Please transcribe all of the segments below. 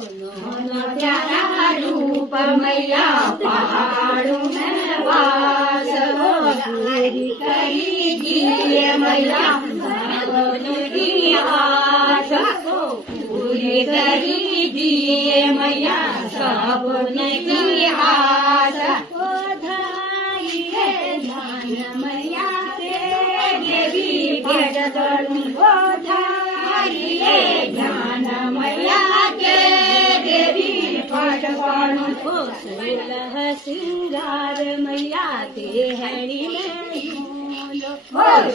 त्याला रूप मैया पहाडून वास पुरी करी दिये मैया साबुनी आस पुरी करी दिये मैया साबुनी आस मैया ते देवी भेट चढून ज्ञान मैया के देवी पाठ पाडून सोलह सिंगार मैया ते हरी में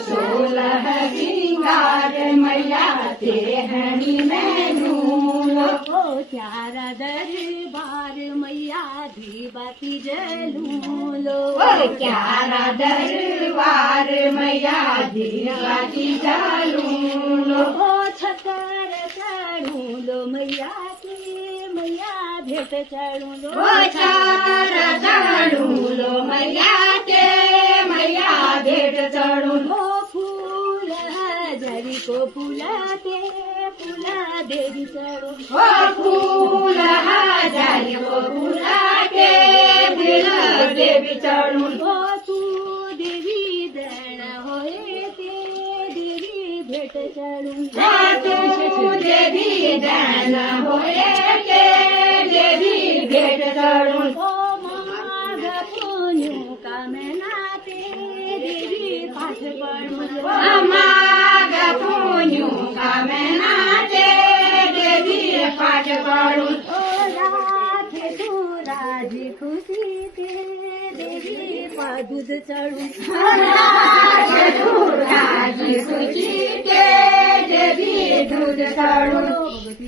सोलह सिंगार मैया ते हरी में चारा दरबार मैया दीबाती जलूलो चारा दरबार मैया दीबाती जलूलो छतर चढूलो मैया के मैया भेट चढूलो छतर चढूलो मैया के मैया भेट चढूलो फूल हजारी को फुलाते फुला देवी चढून फूल हजारी को फुलाते फुला देवी चढून तू देवी दण होय ते देवी भेट चढून तू देवी दण होय ते देवी भेट चढून माग पुण्य कामना ते देवी पाठ पडून माग पुण्य कामना पाठ पाडून राधे तू राजी खुशी ते देवी दूध चढून राधे तू राजी खुशी ते देवी दूध चढून